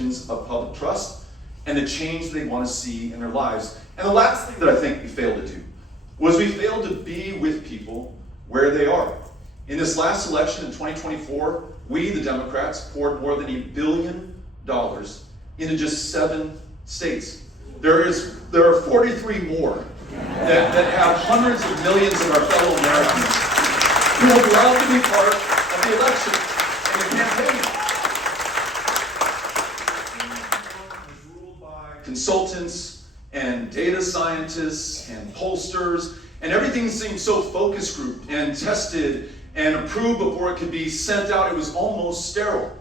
conditions of public trust and the change they want to see in their lives. And the last thing that I think we failed to do was we failed to be with people where they are. In this last election in 2024, we, the Democrats, poured more than $1 billion into just 7 states. There are 43 more that have hundreds of millions of our fellow Americans who would love to be part of the election and the campaign. Is ruled by consultants and data scientists and pollsters, and everything seemed so focus grouped and tested and approved before it could be sent out. It was almost sterile.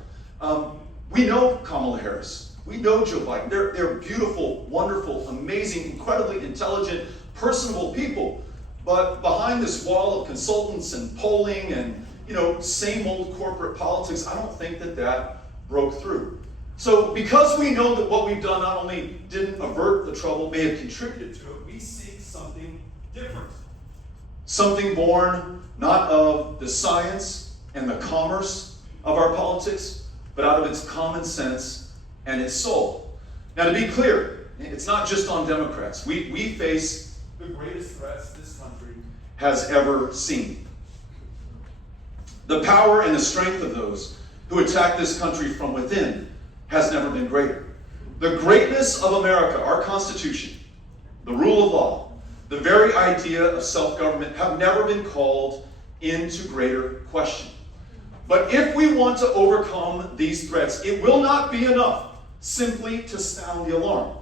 We know Kamala Harris. We know Joe Biden. They're beautiful, wonderful, amazing, incredibly intelligent, personable people. But behind this wall of consultants and polling and same old corporate politics, I don't think that broke through. So because we know that what we've done not only didn't avert the trouble, may have contributed to it, we seek something different. Something born not of the science and the commerce of our politics, but out of its common sense and its soul. Now, to be clear, it's not just on Democrats. We face the greatest threats this country has ever seen. The power and the strength of those who attack this country from within has never been greater. The greatness of America, our Constitution, the rule of law, the very idea of self-government have never been called into greater question. But if we want to overcome these threats, it will not be enough simply to sound the alarm.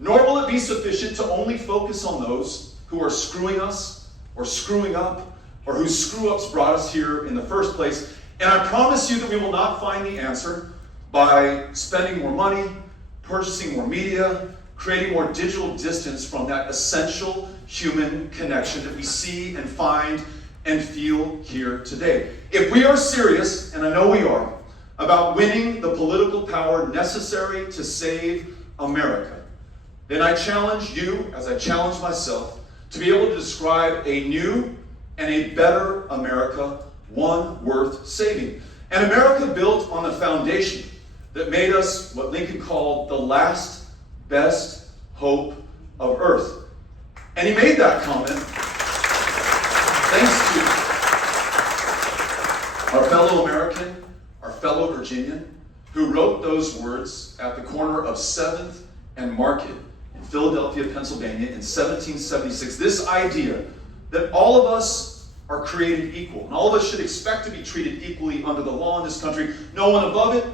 Nor will it be sufficient to only focus on those who are screwing us or screwing up or whose screw-ups brought us here in the first place. And I promise you that we will not find the answer by spending more money, purchasing more media, creating more digital distance from that essential human connection that we see and find and feel here today. If we are serious, and I know we are, about winning the political power necessary to save America, then I challenge you, as I challenge myself, to be able to describe a new and a better America, one worth saving. An America built on the foundation that made us what Lincoln called the last best hope of earth. And he made that comment thanks to our fellow American, our fellow Virginian, who wrote those words at the corner of 7th and Market in Philadelphia, Pennsylvania in 1776. This idea that all of us are created equal, and all of us should expect to be treated equally under the law in this country. No one above it,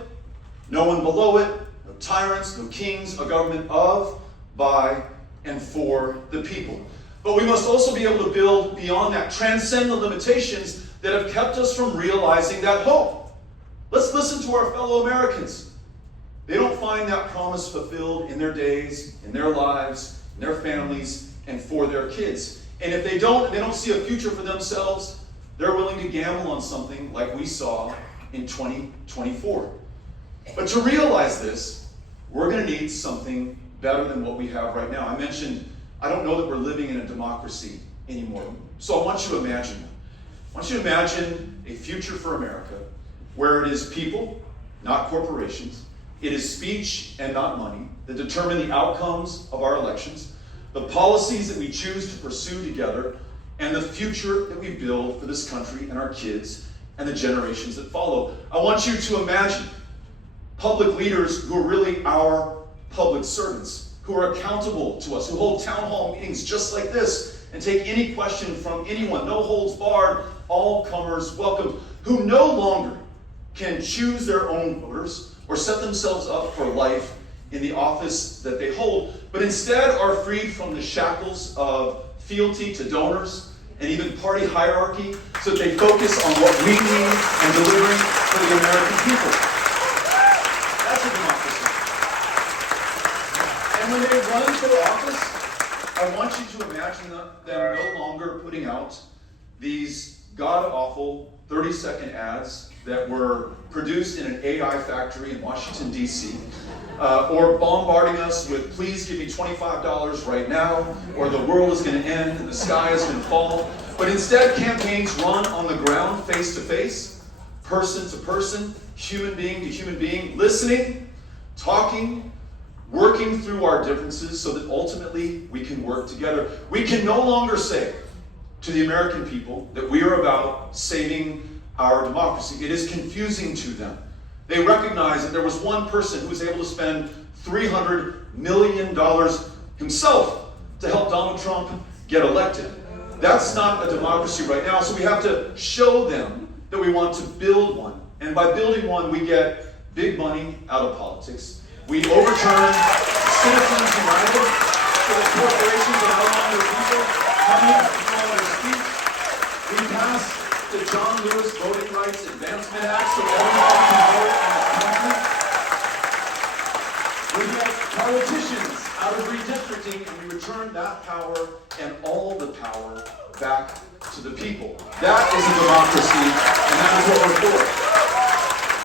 no one below it, no tyrants, no kings, a government of, by, and for the people. But we must also be able to build beyond that, transcend the limitations that have kept us from realizing that hope. Let's listen to our fellow Americans. They don't find that promise fulfilled in their days, in their lives, in their families, and for their kids. And if they don't see a future for themselves, they're willing to gamble on something like we saw in 2024. But to realize this, we're going to need something better than what we have right now. I mentioned, I don't know that we're living in a democracy anymore. So I want you to imagine that. I want you to imagine a future for America where it is people, not corporations. It is speech and not money that determine the outcomes of our elections, the policies that we choose to pursue together, and the future that we build for this country and our kids and the generations that follow. I want you to imagine public leaders who are really our public servants, who are accountable to us, who hold town hall meetings just like this and take any question from anyone, no holds barred, all comers welcome, who no longer can choose their own voters or set themselves up for life in the office that they hold, but instead are freed from the shackles of fealty to donors and even party hierarchy so that they focus on what we need and delivering for the American people. That's a democracy. And when they run for office, I want you to imagine them no longer putting out these god-awful 30-second ads that were produced in an AI factory in Washington, D.C., or bombarding us with, please give me $25 right now, or the world is going to end and the sky is going to fall. But instead, campaigns run on the ground, face to face, person to person, human being to human being, listening talking, working through our differences so that ultimately we can work together. We can no longer say to the American people that we are about saving our democracy. It is confusing to them. They recognize that there was one person who was able to spend $300 million himself to help Donald Trump get elected. That's not a democracy right now, so we have to show them that we want to build one. And by building one, we get big money out of politics. We overturn Citizens United so that corporations are no longer people coming to control their speech. We passed the John Lewis Voting Rights Advancement Act so everyone can vote in this country. We get politicians out of redistricting and we return that power and all the power back to the people. That is a democracy, and that is what we're for.